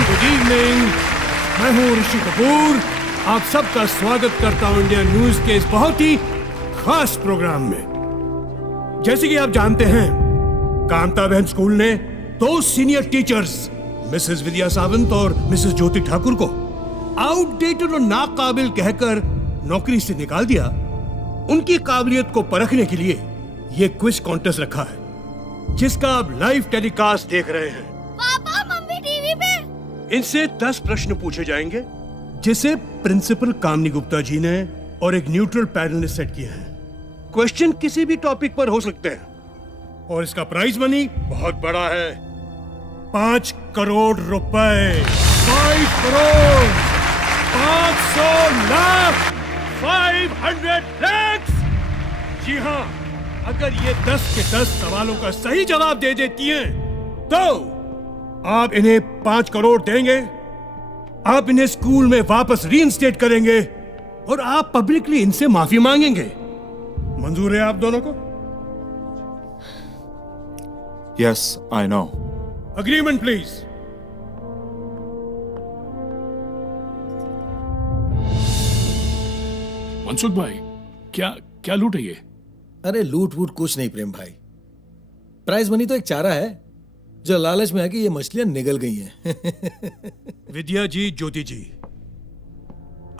Good evening. मैं हूँ ऋषि कपूर। आप सबका स्वागत करता हूँ इंडिया न्यूज के इस बहुत ही खास प्रोग्राम में। जैसे कि आप जानते हैं, कांता बहन स्कूल ने 2 सीनियर टीचर्स मिसेस विद्या सावंत और मिसेस ज्योति ठाकुर को आउटडेटेड और नाकाबिल कहकर नौकरी से निकाल दिया। उनकी काबिलियत को परखने के लिए ये क्विज कॉन्टेस्ट रखा है, जिसका आप लाइव टेलीकास्ट देख रहे हैं। पापा, मम्मी टीवी पे। इनसे 10 प्रश्न पूछे जाएंगे, जिसे प्रिंसिपल कामनी गुप्ता जी ने और एक न्यूट्रल पैनल ने सेट किया है। क्वेश्चन किसी भी टॉपिक पर हो सकते हैं और इसका प्राइज मनी बहुत बड़ा है, 5 करोड़ रुपए। 5 करोड़, 500 लाख, 500 lakhs। जी हाँ, अगर ये 10 के 10 सवालों का सही जवाब दे देती हैं, तो आप इन्हें 5 करोड़ देंगे, आप इन्हें स्कूल में वापस रीइंस्टेट करेंगे और आप पब्लिकली इनसे माफी मांगेंगे। मंजूर है आप दोनों को? Yes, I know. Agreement please. Mansukh भाई, क्या क्या लूट है ये? अरे लूट वूट कुछ नहीं प्रेम भाई। प्राइज मनी तो एक चारा है जो लालच में है कि ये मछलियां निगल गई हैं। विद्या जी, ज्योति जी,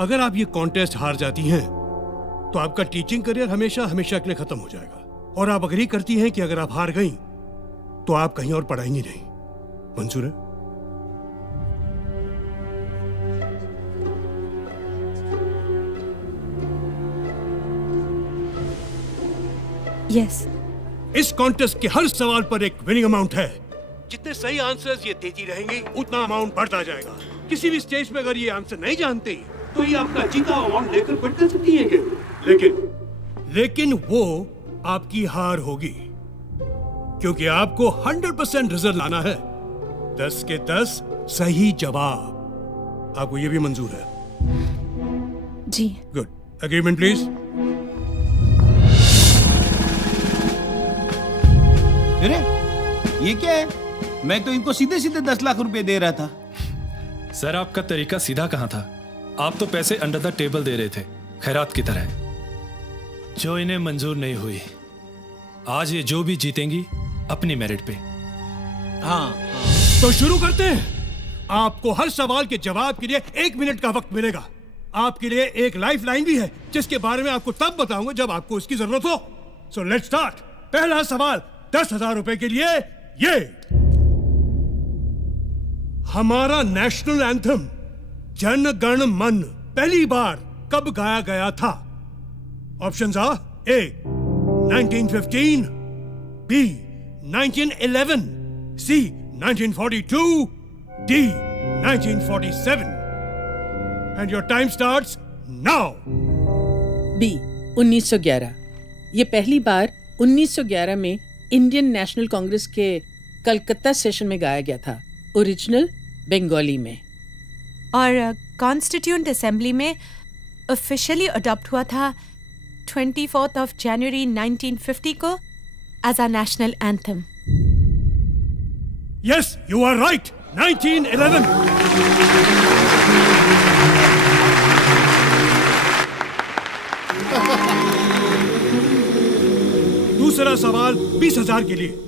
अगर आप ये कॉन्टेस्ट हार जाती हैं तो आपका टीचिंग करियर हमेशा हमेशा के लिए खत्म हो जाएगा। और आप अग्री करती हैं कि अगर आप हार गई तो आप कहीं और पढ़ाएंगी नहीं। मंजूर है? यस। इस कॉन्टेस्ट के हर सवाल पर एक विनिंग अमाउंट है। जितने सही आंसर्स ये देती रहेंगी, उतना अमाउंट बढ़ता जाएगा। किसी भी स्टेज पे अगर ये आंसर नहीं जानती तो ये आपका जीता अमाउंट लेकर क्विट कर सकती है। लेकिन वो आपकी हार होगी, क्योंकि आपको 100% रिजल्ट लाना है। 10 के 10 सही जवाब। आपको ये भी मंजूर है? जी। गुड। Agreement please. अरे ये क्या है? मैं तो इनको सीधे सीधे 10 लाख रुपए दे रहा था। सर, आपका तरीका सीधा कहाँ था? आप तो पैसे अंडर द टेबल दे रहे थे, खैरात की तरह, जो इन्हें मंजूर नहीं हुई। आज ये जो भी जीतेंगी अपनी मेरिट पे। हाँ। तो शुरू करते हैं। आपको हर सवाल के जवाब के लिए 1 मिनट का वक्त मिलेगा। आपके लिए एक लाइफ लाइन भी है, जिसके बारे में आपको तब बताऊंगा जब आपको इसकी जरूरत हो। So let's start. पहला सवाल 10,000 रुपए के लिए। ये हमारा नेशनल एंथम जन गण मन पहली बार कब गाया गया था? Options are A 1915, B 1911, C 1942, D 1947। And your time starts now. B 1911। ये पहली बार 1911 में इंडियन नेशनल कांग्रेस के कलकत्ता सेशन में गाया गया था, ओरिजिनल बंगाली में। और कॉन्स्टिट्यूएंट असेंबली में ऑफिशियली अडॉप्ट हुआ था 24 जनवरी 1950 को as a national anthem. Yes, you are right. 1911। दूसरा सवाल 20,000 के लिए।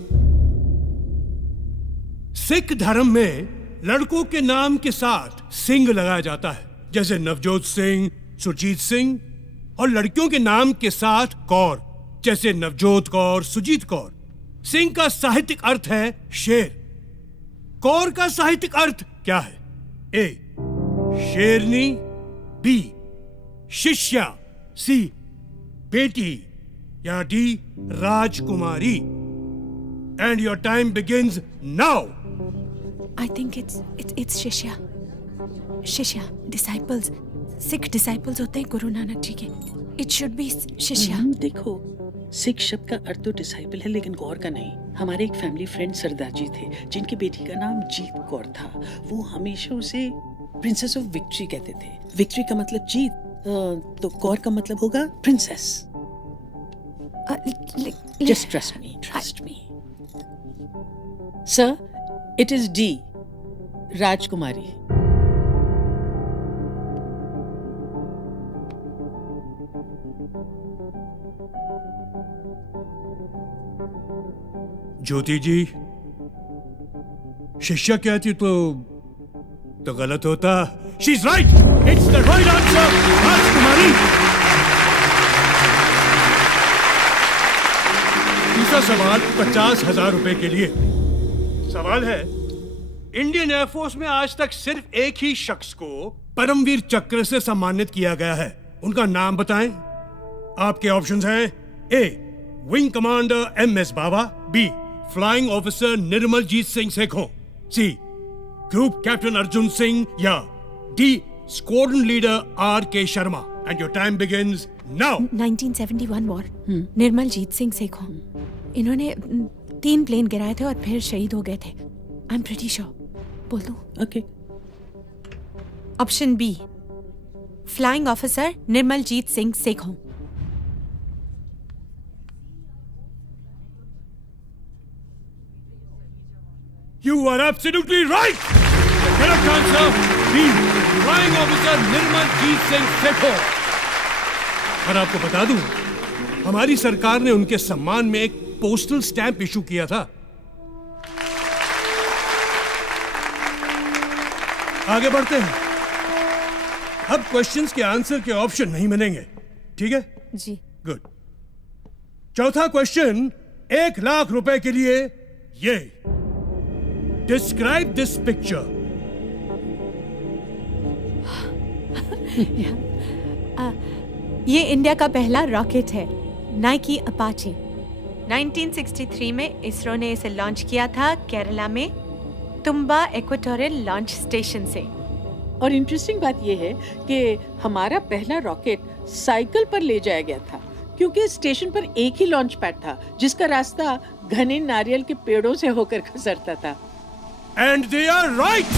सिख धर्म में लड़कों के नाम के साथ सिंह लगाया जाता है, जैसे नवजोत सिंह, सुरजीत सिंह, और लड़कियों के नाम के साथ कौर, जैसे नवजोत कौर, सुजीत कौर। सिंह का साहित्यिक अर्थ है शेर। कौर का साहित्यिक अर्थ क्या है? ए शेरनी, बी शिष्या, सी बेटी, या D Rajkumari. And your time begins now. I think it's शिष्या। शिष्या डिसाइपल्स, सिख डिसाइपल्स होते हैं गुरु नानक जी के। इट शुड बी शिष्या। देखो, सिख शब्द का अर्थ तो डिसाइपल है, लेकिन कौर का नहीं। हमारे एक फैमिली फ्रेंड सरदार जी थे, जिनकी बेटी का नाम जीत कौर था। वो हमेशा उसे प्रिंसेस ऑफ विक्ट्री कहते थे। विक्ट्री का मतलब जीत, तो कौर का मतलब होगा princess. Just trust me. Sir, it is D. राजकुमारी। ज्योति जी, शिष्या कहती तो गलत होता। She is right, it's the right answer, राजकुमारी। दूसरा सवाल 50,000 रुपए के लिए। सवाल है, इंडियन एयरफोर्स में आज तक सिर्फ एक ही शख्स को परमवीर चक्र से सम्मानित किया गया है, उनका नाम बताएं। आपके ऑप्शंस हैं A wing commander MS Baba, B flying officer Nirmaljit Singh Sekhon, C group captain Arjun Singh, या D squadron leader RK Sharma. And your time begins now. 1971 war, Nirmaljit Singh Sekhon. इन्होंने 3 प्लेन गिराए थे और फिर शहीद हो गए थे। I am pretty sure. बोल दूं? Okay. Option B, flying officer Nirmaljit Singh Sekhon. You are absolutely right. The correct answer B, flying officer Nirmaljit Singh Sekhon. और आपको बता दूं, हमारी सरकार ने उनके सम्मान में एक पोस्टल स्टैंप इशू किया था। आगे बढ़ते हैं। अब क्वेश्चंस के आंसर के ऑप्शन नहीं मिलेंगे, ठीक है? जी। गुड। चौथा क्वेश्चन 1 लाख रुपए के लिए ये। Describe this picture. ये इंडिया का पहला रॉकेट है, नाइकी अपाचे। 1963 में इसरो ने इसे लॉन्च किया था केरला में तुम्बा इक्वेटोरियल लॉन्च स्टेशन से। और इंटरेस्टिंग बात यह है कि हमारा पहला रॉकेट साइकिल पर ले जाया गया था, क्योंकि स्टेशन पर एक ही लॉन्च पैड था जिसका रास्ता घने नारियल के पेड़ों से होकर गुजरता था। And they are right.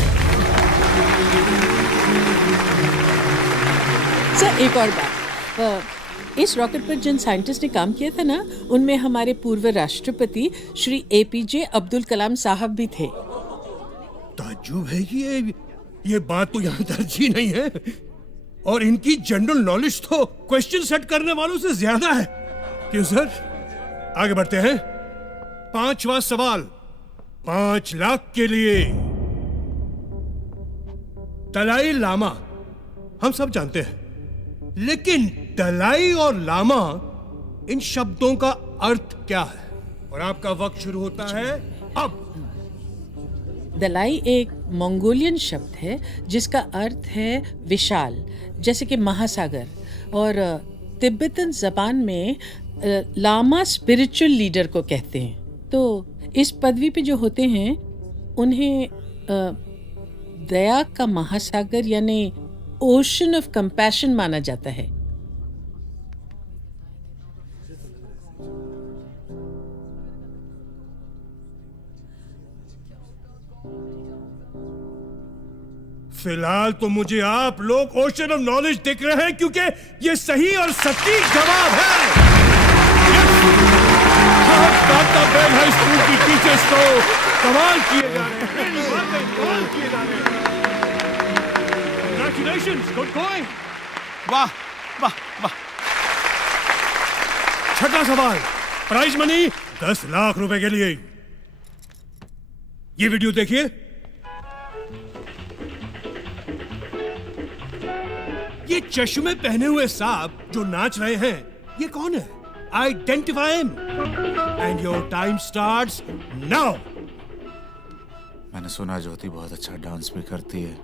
Sir, एक और बात, इस रॉकेट पर जिन साइंटिस्ट ने काम किया था ना, उनमें हमारे पूर्व राष्ट्रपति श्री APJ अब्दुल कलाम साहब भी थे। ताज्जुब है कि ये बात तो यहाँ दर्ज ही नहीं है, और इनकी जनरल नॉलेज तो क्वेश्चन सेट करने वालों से ज्यादा है। क्यों सर? आगे बढ़ते हैं। 5वां सवाल 5 लाख के लिए। दलाई लामा हम सब जानते हैं, लेकिन दलाई और लामा, इन शब्दों का अर्थ क्या है? और आपका वक्त शुरू होता है अब। दलाई एक मंगोलियन शब्द है जिसका अर्थ है विशाल, जैसे कि महासागर, और तिब्बतन जबान में लामा स्पिरिचुअल लीडर को कहते हैं। तो इस पदवी पे जो होते हैं उन्हें दया का महासागर यानी ओशन ऑफ कंपैशन माना जाता है। फिलहाल तो मुझे आप लोग ओशन ऑफ नॉलेज दिख रहे हैं, क्योंकि ये सही और सटीक जवाब है। हाई स्कूल की टीचर्स तो कमाल किए जा रहे हैं, कमाल किए जा रहे हैं। Congratulations, good going. वाह वाह वाह। छठा सवाल, प्राइज मनी 10 लाख रुपए के लिए। ये वीडियो देखिए। ये चश्मे पहने हुए सांप जो नाच रहे हैं, ये कौन है? Identify him. And your time starts now. मैंने सुना ज्योति बहुत अच्छा डांस भी करती है।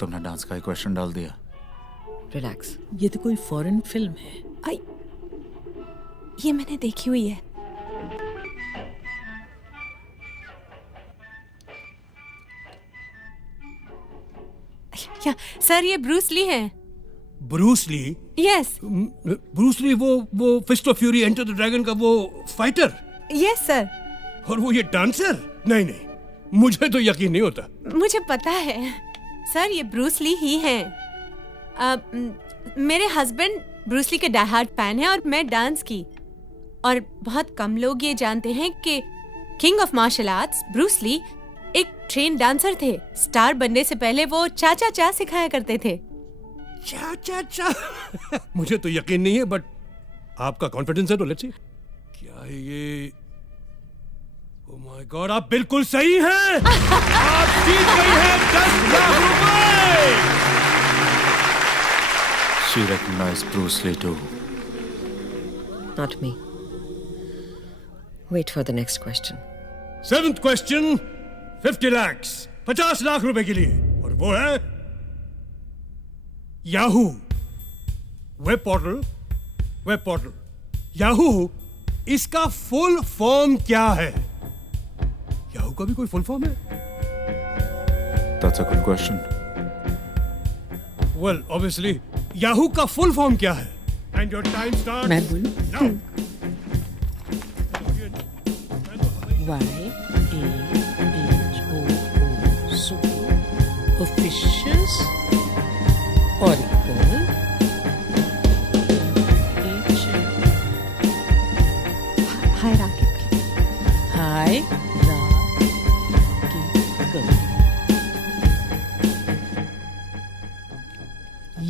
तुमने डांस का ही क्वेश्चन डाल दिया। रिलैक्स। ये तो कोई फॉरेन फिल्म है। आई, ये मैंने देखी हुई है। क्या सर, ये ब्रूस ली है? Bruce Lee? Yes. Bruce Lee वो fist of fury enter the dragon का वो फाइटर? Yes sir. और वो ये डांसर? नहीं, मुझे तो यकीन नहीं होता। मुझे पता है सर, ये ब्रूस ली ही हैं। मेरे हस्बैंड ब्रूस ली के डाई हार्ड फैन है और मैं डांस की। और बहुत कम लोग ये जानते हैं कि king of martial arts Bruce Lee एक ट्रेन डांसर थे। स्टार बनने से पहले वो चाचा चा सिखाया करते थे। चा चा चा मुझे तो यकीन नहीं है, बट आपका कॉन्फिडेंस है तो लेट्स सी। क्या है ये? ओह माय गॉड, आप बिल्कुल सही हैं। आप जीत गई हैं 10 लाख रुपए। She recognized Bruce Lee too. Not me. Wait for the next question. 7th question, 50 lakhs, 50 lakh रुपए के लिए, और वो है याहू वेब पोर्टल। याहू, इसका फुल फॉर्म क्या है? याहू का भी कोई फुल फॉर्म है? That's a good question. Well, obviously Yahoo का फुल फॉर्म क्या है? एंड योर टाइम स्टार्ट मैं बोलूं? Now. YAHOO, so officious, Oracle, Hierarchical. hierarchical.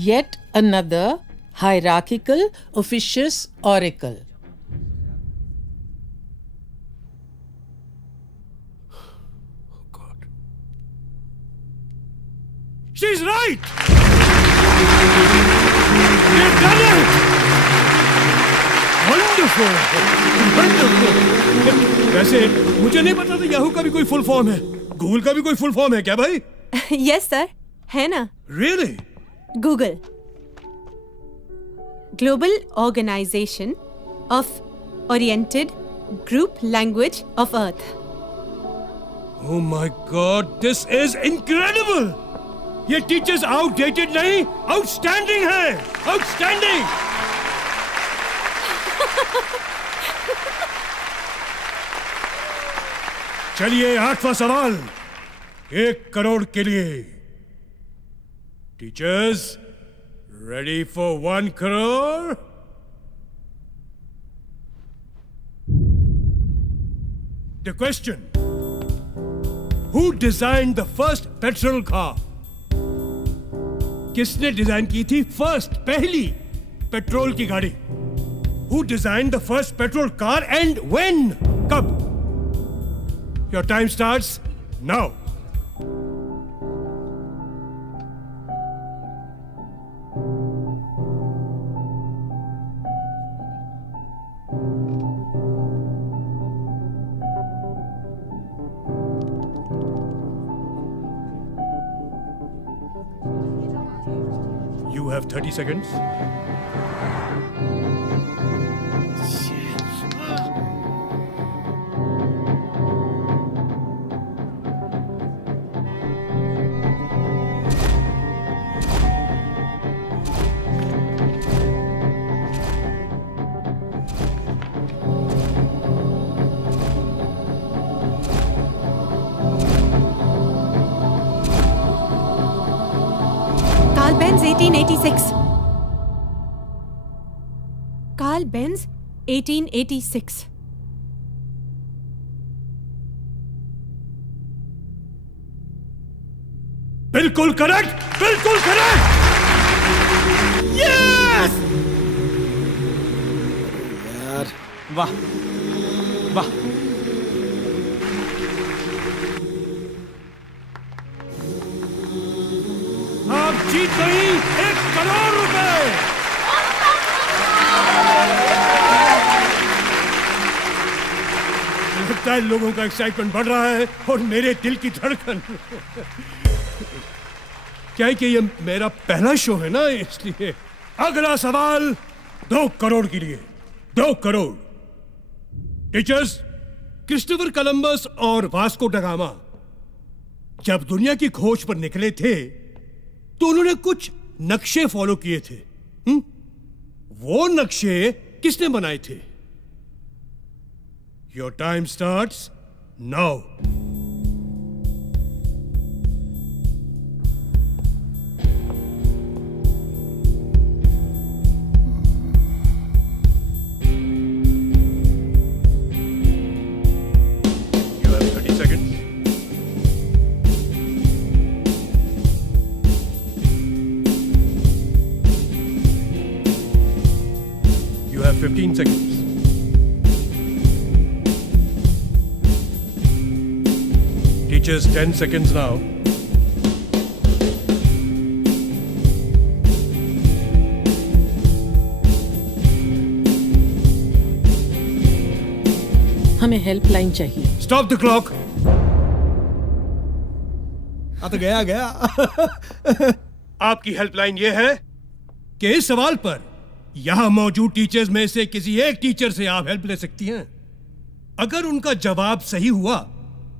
Yet another hierarchical, officious oracle. She's right! You've done it! Wonderful! वैसे मुझे नहीं पता था याहू का भी कोई फुल फॉर्म है। गूगल का भी कोई फुल फॉर्म है क्या भाई? यस सर, है ना। Really? Google, global organization of oriented group language of earth. Oh my God, this is incredible! ये टीचर्स आउटडेटेड नहीं, आउटस्टैंडिंग है, आउटस्टैंडिंग। चलिए 8वां सवाल, 1 करोड़ के लिए। Teachers ready for 1 crore? The question, who design the first petrol car? किसने design की थी पहली पेट्रोल की गाड़ी? Who designed the first petrol car and when? कब? Your time starts now. You have 30 seconds. Karl Benz 1886। Karl Benz 1886। बिल्कुल correct, बिल्कुल correct. Yes! यार वाह वाह। आप जीत गई 1 करोड़ रुपए। लगता है लोगों का एक्साइटमेंट बढ़ रहा है और मेरे दिल की धड़कन। क्या है कि ये मेरा पहला शो है ना, इसलिए। अगला सवाल 2 करोड़ के लिए। 2 करोड़। टीचर्स, क्रिस्टोफर कोलंबस और वास्को ड गामा जब दुनिया की खोज पर निकले थे तो उन्होंने कुछ नक्शे फॉलो किए थे। वो नक्शे किसने बनाए थे? Your time starts now. You have 30 seconds. 15 seconds. Teachers, 10 seconds now. हमें हेल्पलाइन चाहिए। Stop the clock. तो गया आपकी हेल्पलाइन ये है कि इस सवाल पर यहां मौजूद टीचर्स में से किसी एक टीचर से आप हेल्प ले सकती हैं। अगर उनका जवाब सही हुआ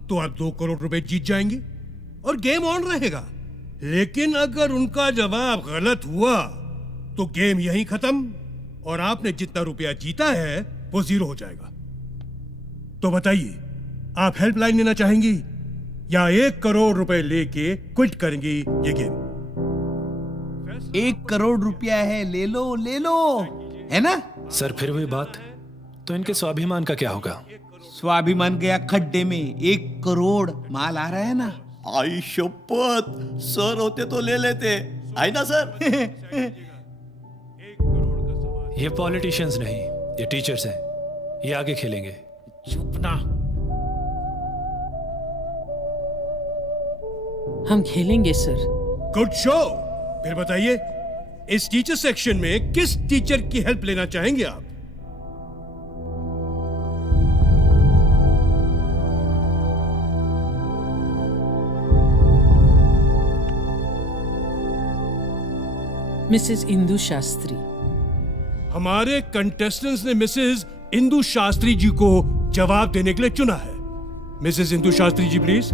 तो आप 2 करोड़ रुपए जीत जाएंगी और गेम ऑन रहेगा। लेकिन अगर उनका जवाब गलत हुआ तो गेम यहीं खत्म और आपने जितना रुपया जीता है वो 0 हो जाएगा। तो बताइए, आप हेल्पलाइन लेना चाहेंगी या 1 करोड़ रुपए लेके क्विट करेंगी ये गेम? 1 करोड़ रुपया है, ले लो, है ना? सर फिर वही बात, तो इनके स्वाभिमान का क्या होगा? स्वाभिमान गया खड्डे में। 1 करोड़ माल आ रहा है ना? आई शपथ, सर होते तो ले लेते, आई ना सर? ये पॉलिटिशियंस नहीं, ये टीचर्स हैं, ये आगे खेलेंगे। चुप ना। हम खेलेंगे सर। Good show. फिर बताइए, इस टीचर सेक्शन में किस टीचर की हेल्प लेना चाहेंगे आप? मिसेस इंदु शास्त्री। हमारे कंटेस्टेंट्स ने मिसेस इंदु शास्त्री जी को जवाब देने के लिए चुना है। Mrs Indu Shastri ji please.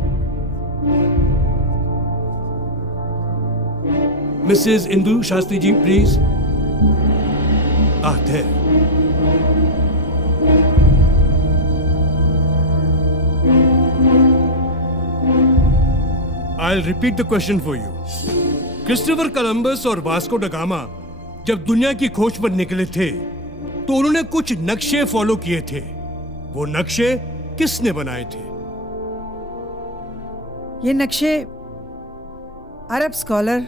Mrs Indu Shastri ji please. there. I'll repeat the question for you. Christopher Columbus और वास्को ड गामा जब दुनिया की खोज पर निकले थे तो उन्होंने कुछ नक्शे फॉलो किए थे। वो नक्शे किसने बनाए थे? ये नक्शे अरब स्कॉलर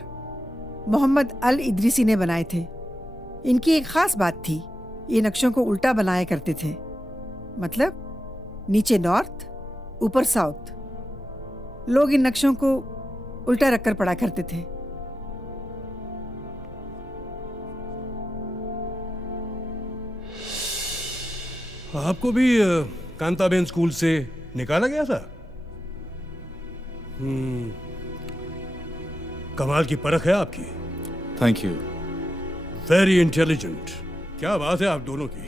मोहम्मद अल इदरीसी ने बनाए थे। इनकी एक खास बात थी, ये नक्शों को उल्टा बनाया करते थे। मतलब नीचे नॉर्थ, ऊपर साउथ। लोग इन नक्शों को उल्टा रखकर पढ़ा करते थे। आपको भी कांताबेन स्कूल से निकाला गया था? कमाल की परख है आपकी। Thank you. Very intelligent. क्या बात है आप दोनों की।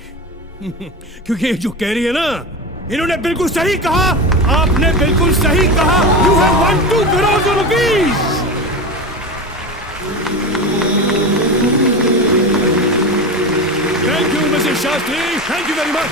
क्योंकि जो कह रही है ना, इन्होंने बिल्कुल सही कहा। आपने बिल्कुल सही कहा। You have won 2 crore rupees. Thank you Mrs Shastri, thank you very much.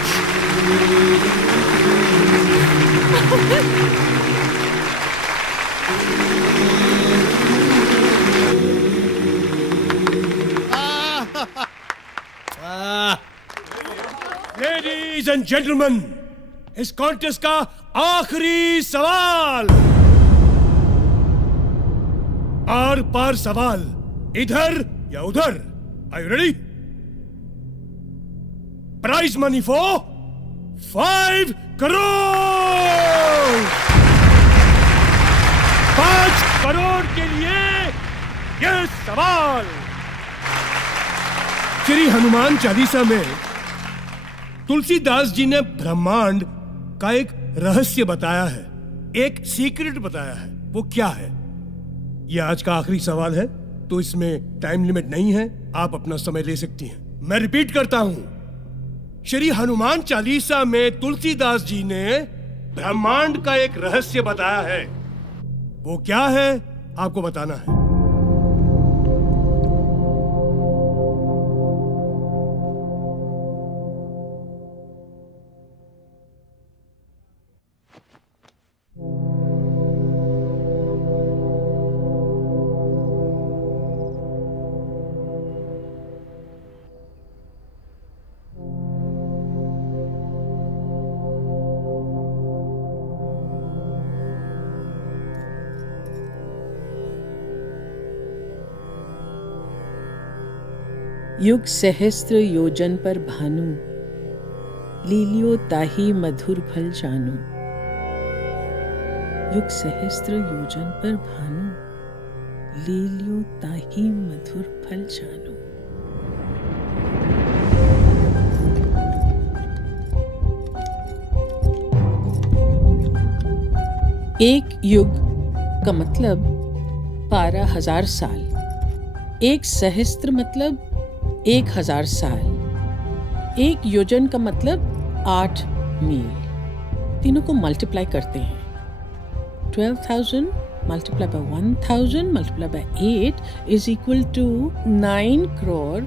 Ladies and gentlemen, इस कॉन्टेस्ट का आखिरी सवाल। आर पार सवाल, इधर या उधर। Are you ready? Prize money for 5 crore. 5 crore के लिए यह सवाल। श्री हनुमान चालीसा में तुलसीदास जी ने ब्रह्मांड का एक रहस्य बताया है, एक सीक्रेट बताया है। वो क्या है? यह आज का आखिरी सवाल है, तो इसमें टाइम लिमिट नहीं है, आप अपना समय ले सकती हैं। मैं रिपीट करता हूं, श्री हनुमान चालीसा में तुलसीदास जी ने ब्रह्मांड का एक रहस्य बताया है। वो क्या है आपको बताना है। युग सहस्त्र योजन पर भानु, लीलियो ताही मधुर फल जानू। युग सहस्त्र योजन पर भानु, लीलियो ताही मधुर फल जानू। एक युग का मतलब 12,000 साल, एक सहस्त्र मतलब 1,000 साल, एक योजन का मतलब 8 मील। तीनों को मल्टीप्लाई करते हैं। 12,000 multiplied by 1,000 multiplied by 8 is equal to 9 crore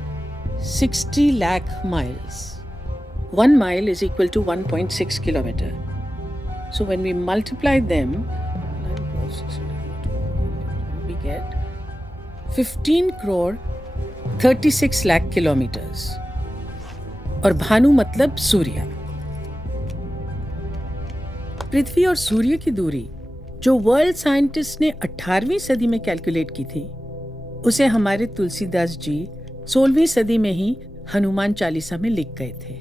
60 lakh miles. 1 mile is equal to 1.6 kilometer. So when we multiply them, we get 15 crore 36 lakh kilometers. और भानु मतलब सूर्य। पृथ्वी और सूर्य की दूरी जो वर्ल्ड साइंटिस्ट ने 18वीं सदी में कैलकुलेट की थी, उसे हमारे तुलसीदास जी 16वीं सदी में ही हनुमान चालीसा में लिख गए थे।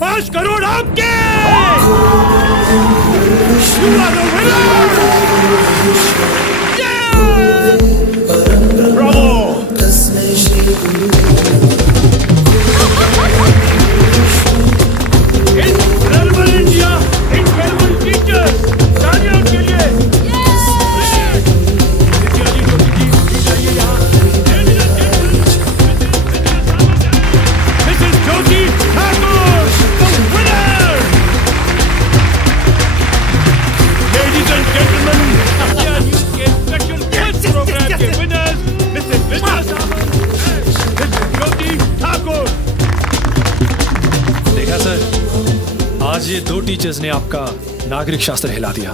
$5 करोड़ आपके! You are the winner! Bravo! Incredible India! Incredible teachers! तालियां उनके लिए! This is Jyoti Thakur! Ladies and gentlemen, India News के special quiz program के winners, Mrs. Vidya Samant and Mrs. Jyoti Thakur. देखा सर, आज ये 2 टीचर्स ने आपका नागरिक शास्त्र हिला दिया।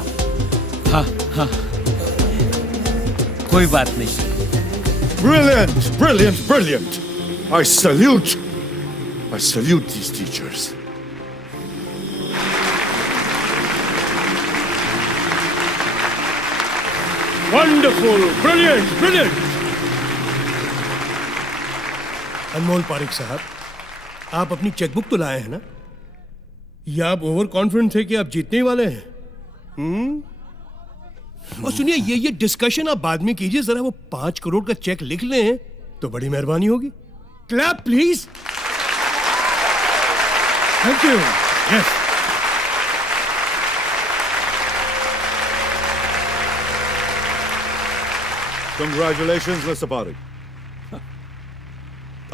हाँ हाँ, कोई बात नहीं। Brilliant, brilliant, brilliant. I salute these teachers. Wonderful, brilliant, brilliant. अनमोल पारिक साहब, आप अपनी चेकबुक तो लाए हैं ना? या आप ओवर कॉन्फिडेंट थे कि आप जीतने ही वाले हैं? और सुनिए, ये डिस्कशन आप बाद में कीजिए, जरा वो 5 करोड़ का चेक लिख लें तो बड़ी मेहरबानी होगी। Clap please. Thank you. Yes. Congratulations, Mr. Parik.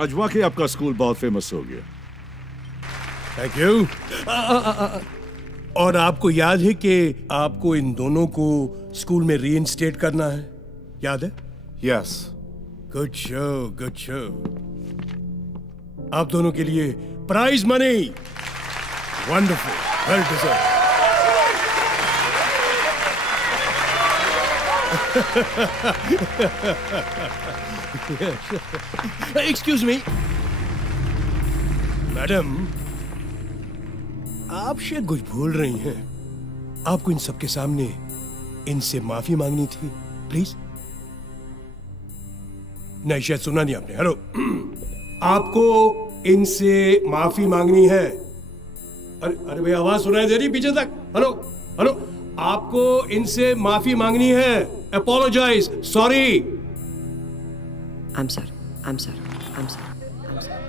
आज वाकई आपका स्कूल बहुत फेमस हो गया। Thank you. और आपको याद है कि आपको इन दोनों को स्कूल में रीइंस्टेट करना है, याद है? Yes. Good show, good show. आप दोनों के लिए prize money. Wonderful, well deserve. Excuse me madam, आप शायद कुछ भूल रही हैं। आपको इन सबके सामने इनसे माफी मांगनी थी, प्लीज। नहीं, शायद सुना नहीं आपने। हेलो, आपको इनसे माफी मांगनी है। अरे भैया, आवाज सुनाई दे रही पीछे तक? हेलो हेलो, आपको इनसे माफी मांगनी है। Apologise, sorry. I'm sorry. I'm sorry. I'm sorry. I'm sorry.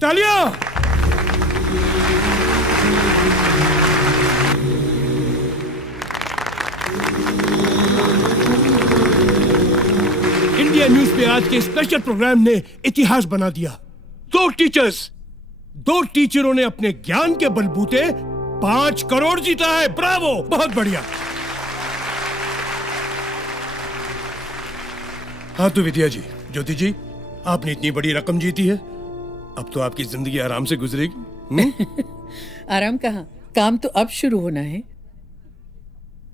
तालियां! इंडिया न्यूज पे आज के स्पेशल प्रोग्राम ने इतिहास बना दिया। 2 टीचरों ने अपने ज्ञान के बलबूते 5 करोड़ जीता है। ब्रावो, बहुत बढ़िया। हाँ तो विद्या जी, ज्योति जी, आपने इतनी बड़ी रकम जीती है, अब तो आपकी जिंदगी आराम से गुजरेगी। आराम कहाँ, काम तो अब शुरू होना है।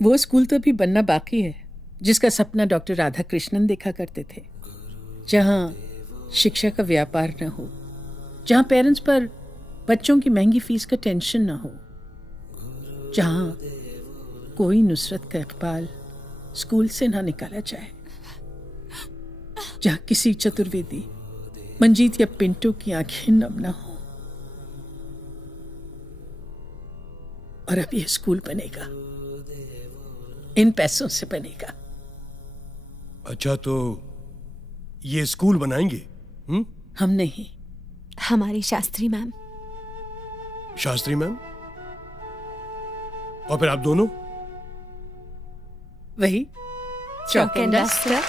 वो स्कूल तो अभी बनना बाकी है जिसका सपना डॉक्टर राधा कृष्णन देखा करते थे, जहाँ शिक्षा का व्यापार न हो, जहाँ पेरेंट्स पर बच्चों की महंगी फीस का टेंशन न हो, जहाँ कोई नुसरत का इकबाल स्कूल से ना निकाला जाए, जहाँ किसी चतुर्वेदी, मंजीत या पिंटो की आंखें नम न हो। और अब यह स्कूल बनेगा, इन पैसों से बनेगा। अच्छा, तो ये स्कूल बनाएंगे? हम नहीं, हमारी शास्त्री मैम। शास्त्री मैम? और फिर आप दोनों? वही चौक एंड डस्टर।